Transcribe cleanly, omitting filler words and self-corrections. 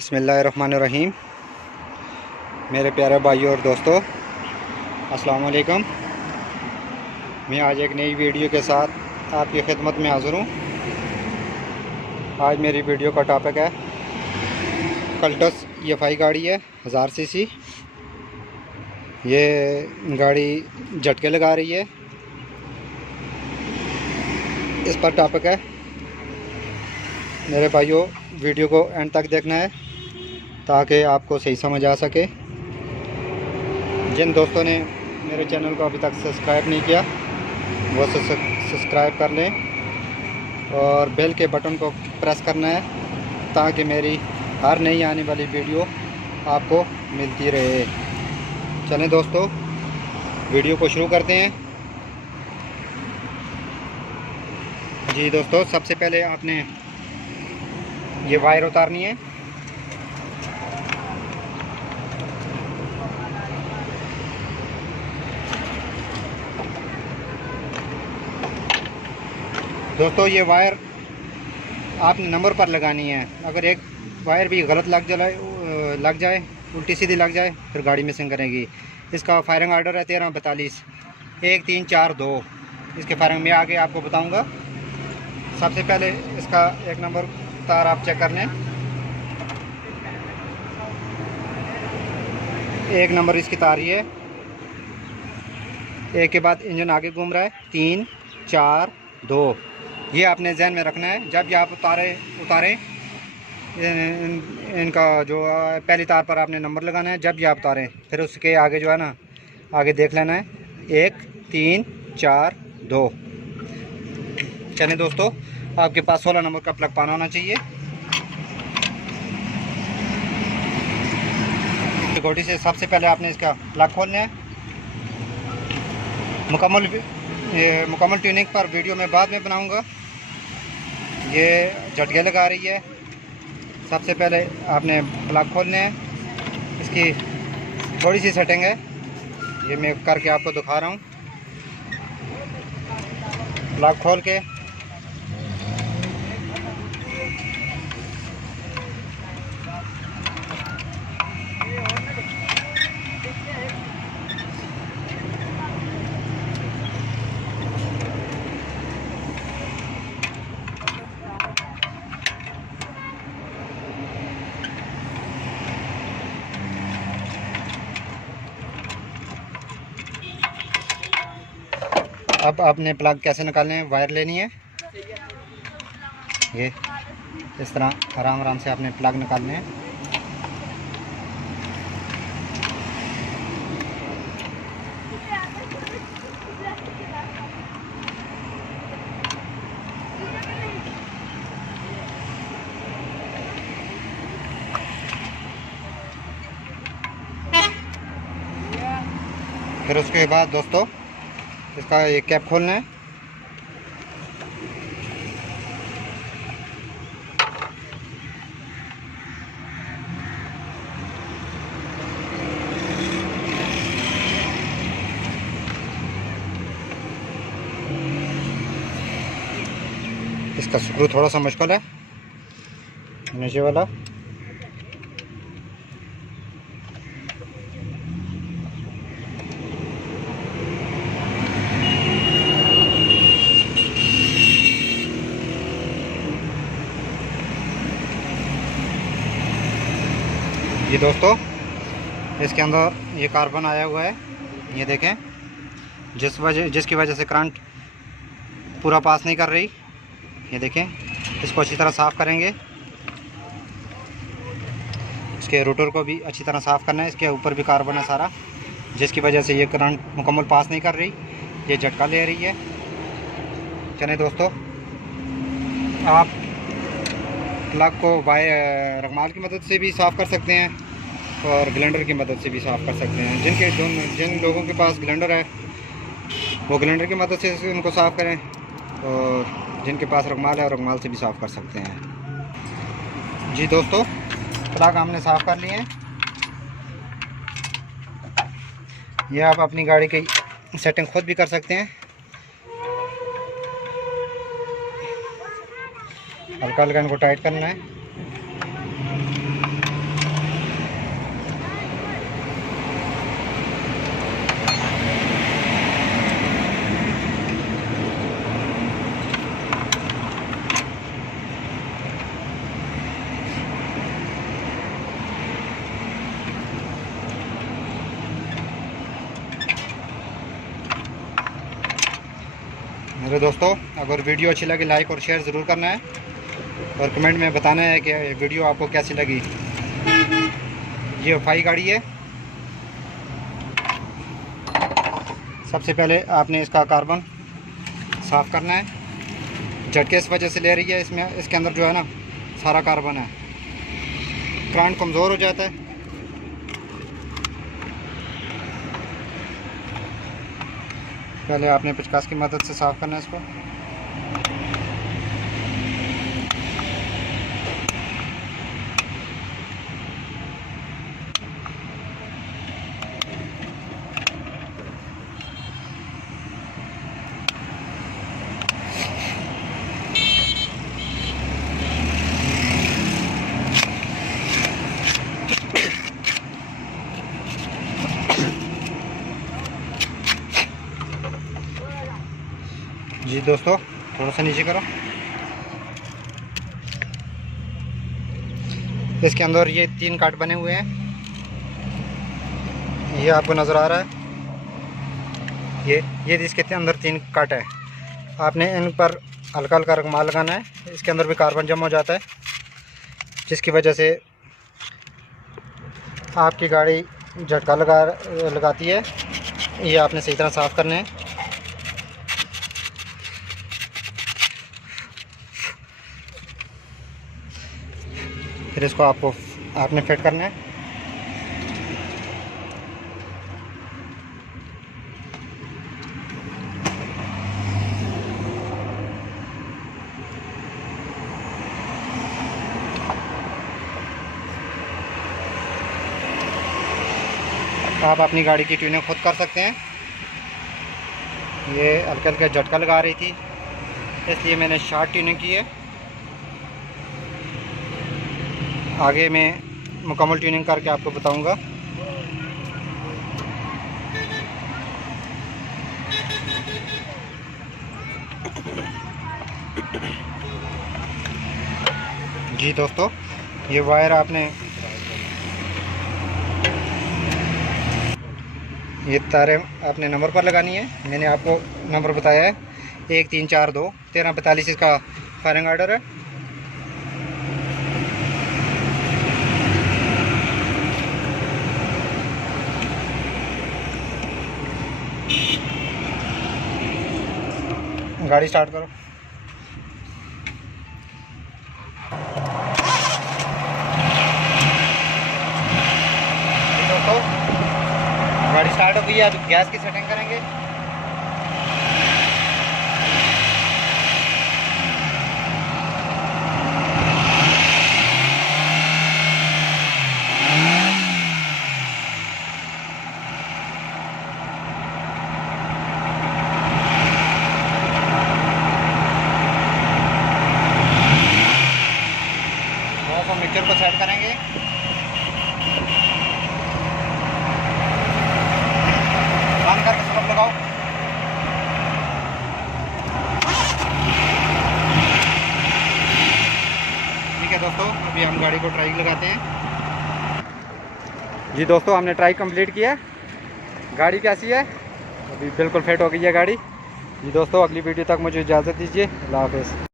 बिस्मिल्लाहिर्रहमानिर्रहीम। मेरे प्यारे भाइयों और दोस्तों, अस्सलाम वालेकुम। मैं आज एक नई वीडियो के साथ आपकी खिदमत में हाज़िर हूँ। आज मेरी वीडियो का टॉपिक है कल्टस EFI गाड़ी है 1000 सीसी। ये गाड़ी झटके लगा रही है, इस पर टॉपिक है। मेरे भाइयों, वीडियो को एंड तक देखना है ताकि आपको सही समझ आ सके। जिन दोस्तों ने मेरे चैनल को अभी तक सब्सक्राइब नहीं किया वो सब्सक्राइब कर लें और बेल के बटन को प्रेस करना है ताकि मेरी हर नई आने वाली वीडियो आपको मिलती रहे। चलें दोस्तों, वीडियो को शुरू करते हैं। जी दोस्तों, सबसे पहले आपने ये वायर उतारनी है। दोस्तों, ये वायर आपने नंबर पर लगानी है। अगर एक वायर भी गलत लग जाए उल्टी सीधी लग जाए फिर गाड़ी मिसिंग करेगी। इसका फायरिंग आर्डर है 1342 1342। इसके फायरिंग में आगे आपको बताऊंगा। सबसे पहले इसका एक नंबर तार आप चेक कर लें। एक नंबर इसकी तार ही है। एक के बाद इंजन आगे घूम रहा है 3 4 2। ये आपने ध्यान में रखना है। जब ये आप उतारें इनका जो पहली तार पर आपने नंबर लगाना है। जब ये आप उतारें फिर उसके आगे जो है ना, आगे देख लेना है 1 3 4 2। चलें दोस्तों, आपके पास 16 नंबर का प्लग पाना होना चाहिए। गोटी से सबसे पहले आपने इसका प्लग खोलना है। मुकम्मल ट्यूनिंग पर वीडियो में बाद में बनाऊंगा। ये झटके लगा रही है। सबसे पहले आपने प्लग खोलने हैं। इसकी थोड़ी सी सेटिंग है, ये मैं करके आपको दिखा रहा हूँ। प्लग खोल के अब आपने प्लग कैसे निकालने हैं। वायर लेनी है, ये इस तरह आराम आराम से आपने प्लग निकालने हैं। फिर उसके बाद दोस्तों इसका ये कैप खोलना है। इसका स्क्रू थोड़ा सा मुश्किल है, नीचे वाला। ये दोस्तों, इसके अंदर ये कार्बन आया हुआ है, ये देखें। जिसकी वजह से करंट पूरा पास नहीं कर रही। ये देखें, इसको अच्छी तरह साफ़ करेंगे। इसके रोटर को भी अच्छी तरह साफ़ करना है। इसके ऊपर भी कार्बन है सारा, जिसकी वजह से ये करंट मुकम्मल पास नहीं कर रही, ये झटका ले रही है। चलें दोस्तों, आप प्लग को रगमाल की मदद से भी साफ़ कर सकते हैं और ग्राइंडर की मदद से भी साफ़ कर सकते हैं। जिन लोगों के पास ग्राइंडर है वो ग्राइंडर की मदद से उनको साफ़ करें, और जिनके पास रगमाल है रगमाल से भी साफ़ कर सकते हैं। जी दोस्तों, प्लग हमने साफ़ कर लिए हैं। यह आप अपनी गाड़ी की सेटिंग खुद भी कर सकते हैं। हल्का हल्का इनको टाइट करना है। मेरे दोस्तों, अगर वीडियो अच्छी लगी लाइक और शेयर ज़रूर करना है और कमेंट में बताना है कि वीडियो आपको कैसी लगी। ये वफाई गाड़ी है। सबसे पहले आपने इसका कार्बन साफ़ करना है। झटके इस वजह से ले रही है, इसमें इसके अंदर जो है ना सारा कार्बन है, करंट कमज़ोर हो जाता है। पहले आपने पेचकस की मदद से साफ़ करना है इसको। जी दोस्तों, थोड़ा सा नीचे करो। इसके अंदर ये 3 काट बने हुए हैं, ये आपको नज़र आ रहा है। ये इसके अंदर 3 काट है। आपने इन पर हल्का हल्का रगमाल लगाना है। इसके अंदर भी कार्बन जमा हो जाता है, जिसकी वजह से आपकी गाड़ी झटका लगाती है। ये आपने सही तरह साफ़ करने हैं। फिर इसको आपने फिट करना है। आप अपनी गाड़ी की ट्यूनिंग खुद कर सकते हैं। ये हल्के हल्के झटका लगा रही थी, इसलिए मैंने शार्ट ट्यूनिंग की है। आगे मैं मुकम्मल ट्यूनिंग करके आपको बताऊंगा। जी दोस्तों, ये वायर ये तारें आपने नंबर पर लगानी है। मैंने आपको नंबर बताया है 1342 1345 इसका फायरिंग आर्डर है। गाड़ी स्टार्ट करो। दोस्तों, गाड़ी स्टार्ट हो गई है। अब गैस की सेटिंग करेंगे। मिक्सचर को सेट करेंगे। बंद करके स्टॉप लगाओ। ठीक है दोस्तों, अभी हम गाड़ी को ट्राई लगाते हैं। जी दोस्तों, हमने ट्राई कंप्लीट किया। गाड़ी कैसी है? अभी बिल्कुल फिट हो गई है गाड़ी। जी दोस्तों, अगली वीडियो तक मुझे इजाज़त दीजिए। अल्लाह हाफ़िज़।